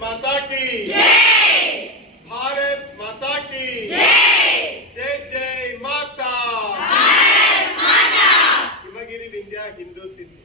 माता की। जय। भारत माता की। जय। जय जय माता। हिमगिरी विंध्या हिंदू सिंधु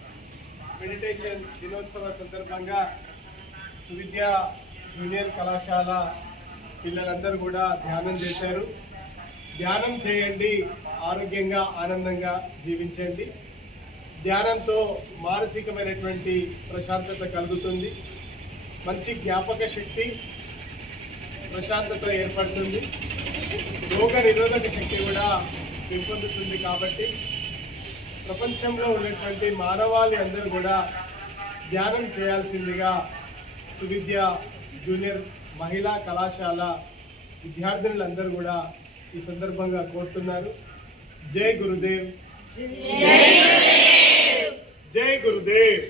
మెడిటేషన్ దినోత్సవ సందర్భంగా సువిద్య జూనియర్ కళాశాల పిల్లలందరూ కూడా ధ్యానం చేశారు. ధ్యానం చేయండి ఆరోగ్యంగా ఆనందంగా జీవించండి. ధ్యానంతో మానసికమైనటువంటి ప్రశాంతత కలుగుతుంది. మంచి జ్ఞాపక శక్తి ప్రశాంతత ఏర్పడుతుంది. రోగ నిరోధక శక్తి కూడా పెంపొందుతుంది కాబట్టి ప్రపంచంలో ఉన్నటువంటి మానవాళి అందరూ కూడా ధ్యానం చేయాల్సిందిగా సువిద్య జూనియర్ మహిళా కళాశాల విద్యార్థినులందరూ కూడా ఈ సందర్భంగా కోరుతున్నారు. జై గురుదేవ్. జై గురుదేవ్.